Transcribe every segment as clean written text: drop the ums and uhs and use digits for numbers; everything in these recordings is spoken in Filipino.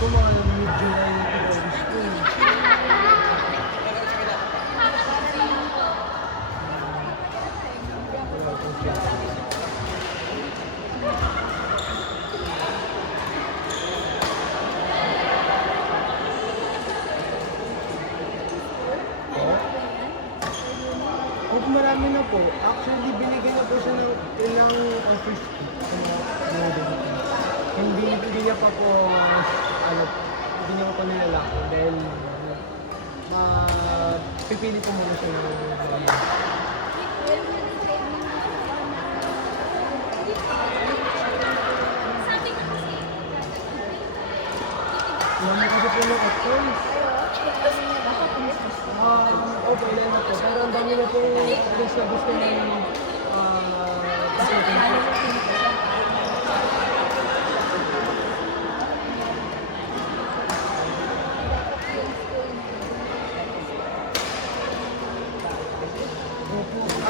ko mga mid-July na August ko. Wala po siya. Opo, marami na po. Actually, binigyan na po siya ng ilang offers po. Hindi niya pa po, hindi niya pa nilalaki dahil pipili ko muna siya ng Mami kasi po ng options. Opo, ilan na po. Pero ang dami na po gusto ng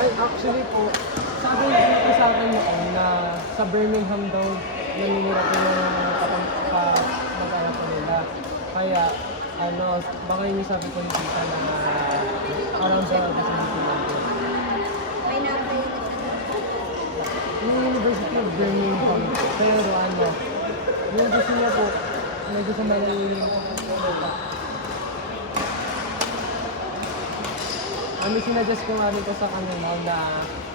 Ay, actually po, sabi ko sa akin noon na sa Birmingham daw naninira ko yung mag-anak ko nila. Kaya, baka yung sabi ko yung tita na around the vicinity lang po. May number yun Yung University of Birmingham, pero yung gusto niya po, medyo sa malayo sinuggest ko nga dito sa kanila na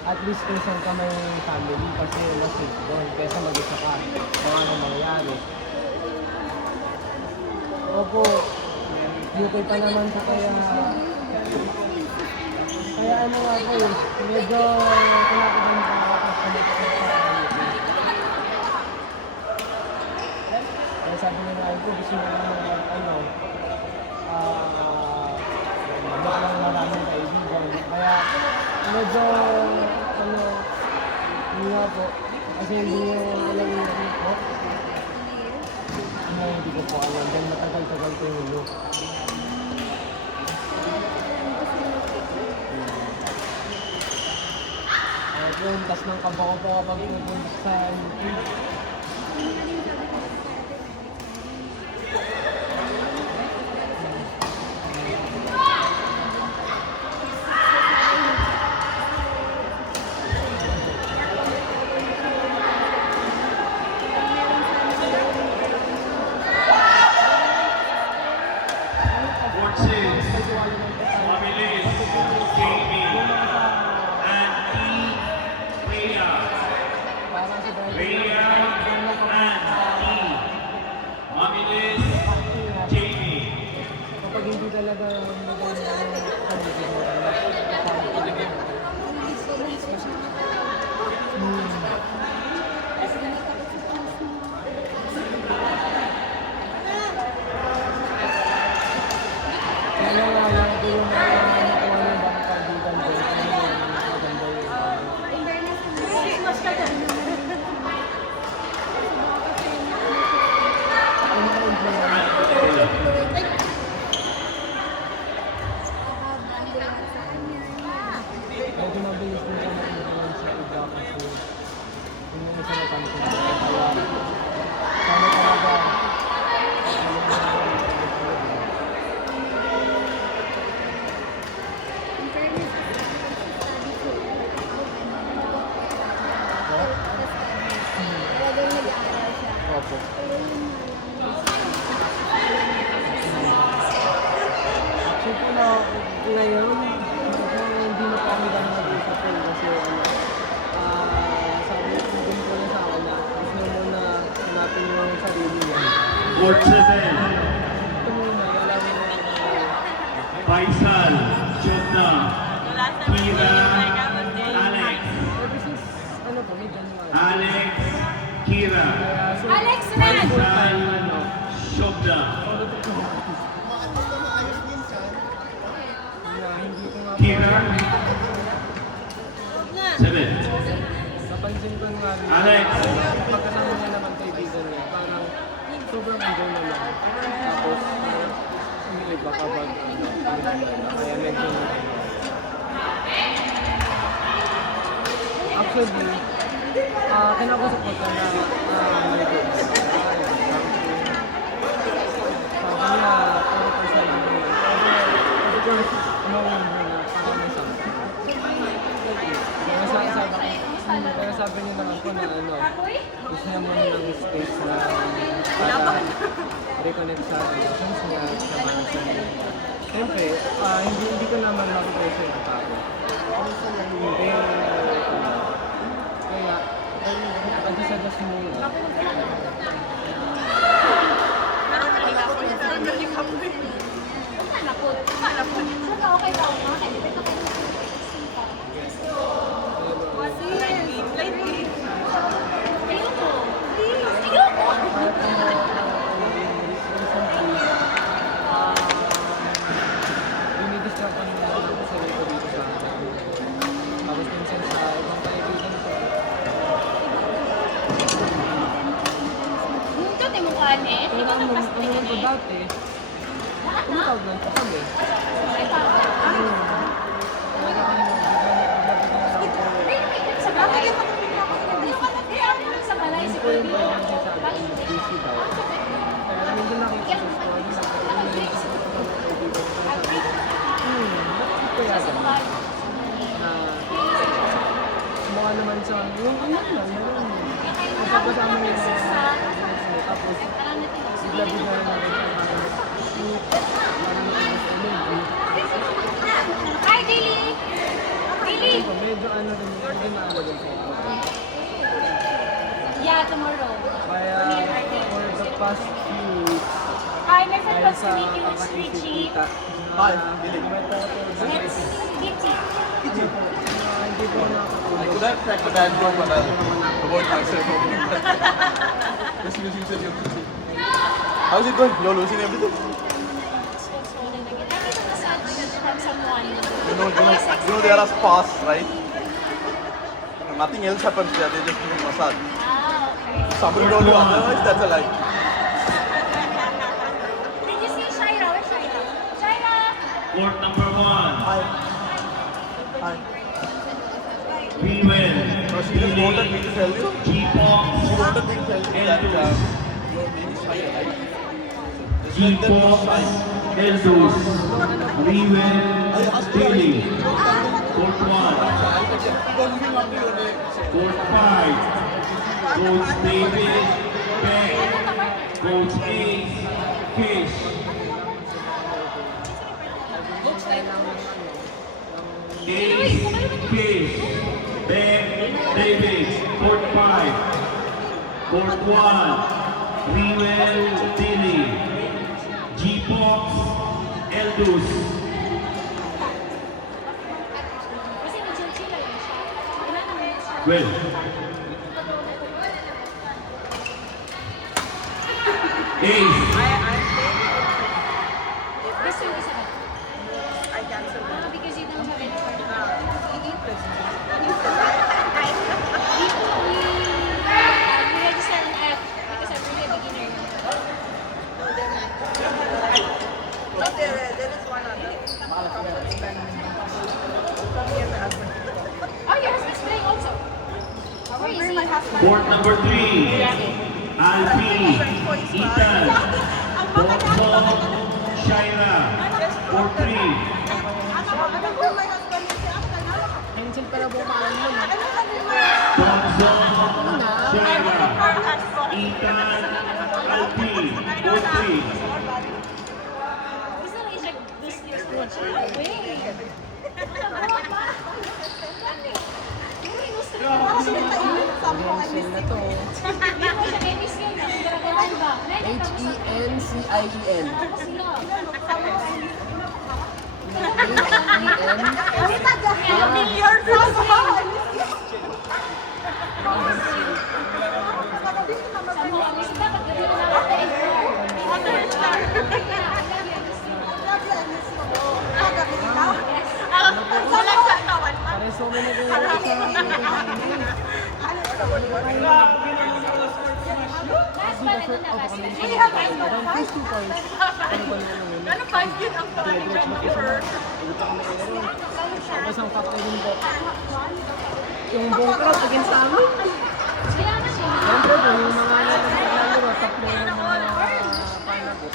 at least kung saan ka may family kasi mas safe doon kaysa mag-isa ka kung anong mangyayari. Opo, UK pa naman po kaya nga po medyo kinakitin pa ako sa kaya sabi nila ko gusto nila lang maraming kaibigan. Kaya medyo yun nga po. Kasi hindi nyo alam yung po. Hindi ko po alam. Dahil matagal-tagal ko yung look. Yun, tas ng kaba ko po kapag pupunta sa YouTube. Ngayon, hindi na pa kami ganun mag-usap kasi sabi ko din ko na sa akin na gusto mo na hanapin yung sarili niya. Court 7. Ito muna, wala mo na Faisal, Jodna, Kira, Alex. This is, mid-January. Alex, Kira. Alex Red! Faisal, Jodna. Kira, 7. Napansin ko nga Alex. pagkasama niya naman kaibigan niya, parang sobrang enjoy na lang. Tapos, umilig ba kapag kaya medyo actually, kinakusap ko siya na Kaya, para po sa inyo yun. Kasi, of course, umawambo na para may something. Kaya sabi niyo naman po na gusto niya muna ng space na para reconnect sa emotions niya at sa mga sarili niya. Siyempre, hindi ko naman mag-pressure ang tao. Hindi, kaya, pag-suggest muna. Okay daw, Dinidistract ko nila ang sarili ko dito sa akin. Tapos minsan sa ibang kaibigan ko. Muntot yung mukha niya. Di ba Nung nagpastingin ko eh? dati, tumawag lang po kami. Sa balay. Sa balay Yun si po yung Baby. parang sinasabi ko, busy daw. Kaya minsan nakikita sa story, nakikita ko sa mga kaibigan ko, sabi ko, bakit kaya ganun? Mukha naman sa yung ano lang, meron. Kasama niya sa tapos bigla-bigla na rin parang Hi, Dili! Dili! medyo ano rin, medyo maano rin sa ito. Yeah, tomorrow. Kaya for the past few weeks, Hi, my friend dahil wants sa to meet you. It's Richie. kakakita, Hi, Dili. It's Gitty. hindi po nakakatulog. I could have cracked the bad joke, but I'll avoid myself. Just using the How's it going? You're losing everything? From someone. You know there are spas, right? Nothing else happens there. They just give you massage. Ah, okay. Somebody told you otherwise. That's a lie. Did you see Shaira? Where's Shaira? Shaira! Court number 1. Hi. Hi. Rewell. No, she just wanted me to tell you. G-Pong. She wanted me to tell you that your name is Shai, right? G-Pong. Eldus. Rewell. Daily. Court 1. Don't give up your name. Court 5. Coach David. Beck. Coach Ace. Fish. Ace. Fish. Beck. David. Court 5. Court 1. Rewell. Daily. G-Pox. Eldus. Kasi nag-chill lang siya. Wala naman siya. Well. Ace. Gusto mo isa ba? Because you don't have any partner. We register an app because I'm really a beginner. Oh, your husband's playing also. Where is he? Court number 3. Alfie. Ethan. Bonbon. Shaira. Court 3. Cancel pala po mga yun. Bonbon. Shaira. Ethan. Alfie. Court 3. Gusto lang i-check this year's watch. Wait. Cancel na to. Hindi mo siya kay Miss Kay na. Garagaran ba? H-E-N-C-I-E-N. Ako sila. Sama kami sa dapat gawin na natin. Pare so many ko Last ba na na last? First 2 points. Ano ba naman yun? Tapos ang factor din po. Yung buong crowd against sa amin. Kaya na siya. Siyempre po, yung mga naglalaro, tatlo yung mga panakot.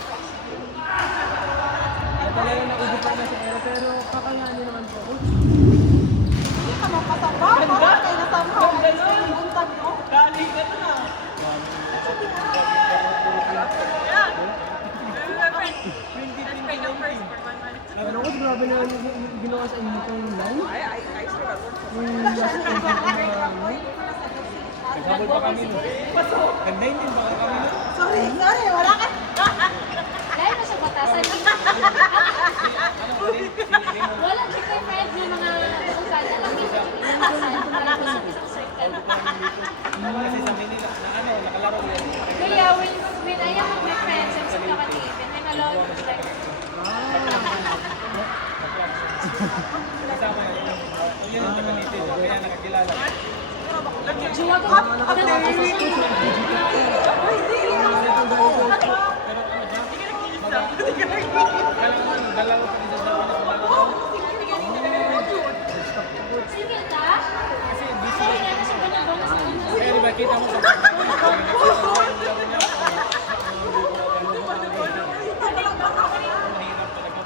Nagsabot pa kami. Nag-19 ba kami? Sorry, wala ka. Dahil na siya batasan. Walang chicken friends ng mga sungkal. Alam mo yung batasan. Wala ko sa isang circle. Kasi sa Manila, na ano, nakalaro yan. Kaya when I am with my friends, I'm so nakatiipin. I'm alone. Like, Kasama yun. Yun yung taga-native, kaya nakakilala. Juwa ko. Dalawa pa rin sa Sige ka? Sorry na, kasi banabang sa kanya. Kaya diba kita mo sa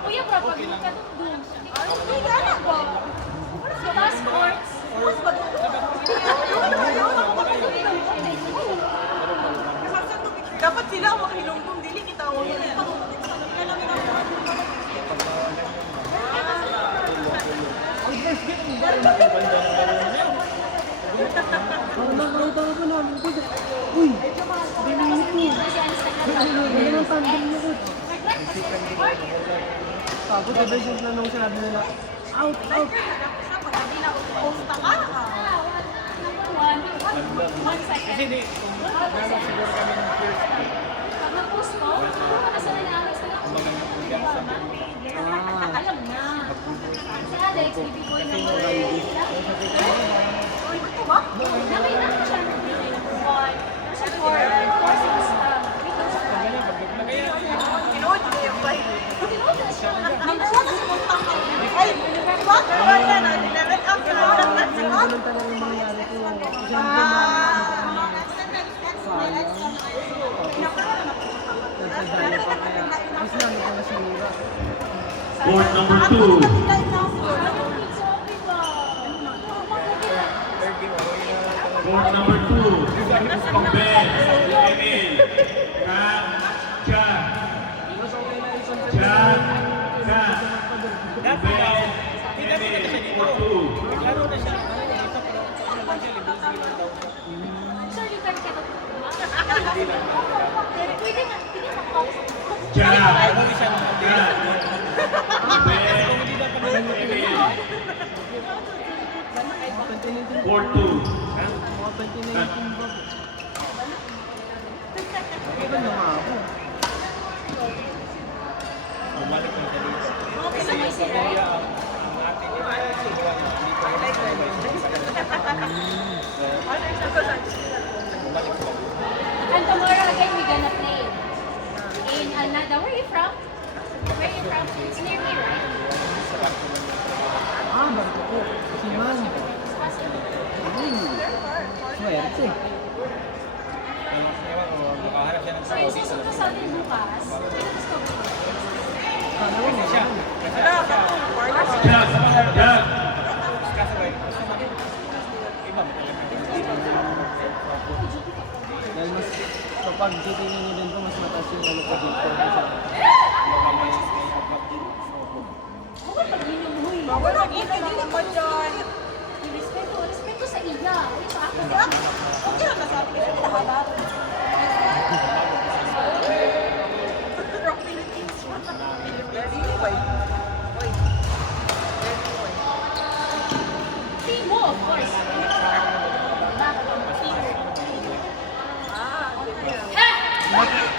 Kuya, bro, pag mo ka doon. Sa sports. Dapat sila ang makilungkong dili kita ang Parang nakakita ko namin ko. Uy! Ganyan ang tandem niya ko. Tapos divisions na nung sinabi nila, out, out! Kasi di, siguro kami ng first Pag na-post mo, nakasala na ang isa lang. Alam na. Si Alex, baby boy na mo. Nakita ko siya ng video number 1. Sa 4, 4, 6, Tinood ko yung fight. Tinood na siya. Number 1 sa puntang ko. Ay, diba? Kaya na, 11 up na lang na si Mom. ganun talaga yung mangyari ko. Nagpadala pa kaya. Mas lalo ko nasira. Court number 2. Court number 2. Ben, Emil, Ram, Chan. Chan, Ram. Ben, Emil, court 2. Naglaro na siya. Sure, you can get Pwede na, pwede na po. Chan, Siya nung Chan. Ben, Emil, court 2. Mga 2019 ba? Iba na nga ako. Sabay si Ray. And tomorrow again, we're gonna play in Alnada. Where are you from? Where are you from? It's near me, right? Ah, barko ko. Si Man. Swerte. So yung susunod sa atin bukas, i-discover ko. Kala ko siya. Chan, Chan. Dahil mas kapag titingin niyo din po, mas mataas yung ano ko dito. Bawal pag-inom mo eh. Wala, hindi naman dyan. Respeto sa iya. Ay, sa ako. Okay lang nasabi ko sa halat. Team mo, of course.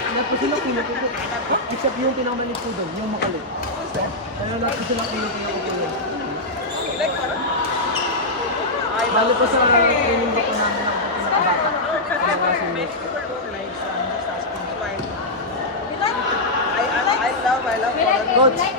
Lahat po sila kinukupo. Except yung pinakamalit po doon, yung makulit. Pero lahat po sila kinukupo. Bali po sa training ko namin ng pinakabata. Kaya kasi I love We like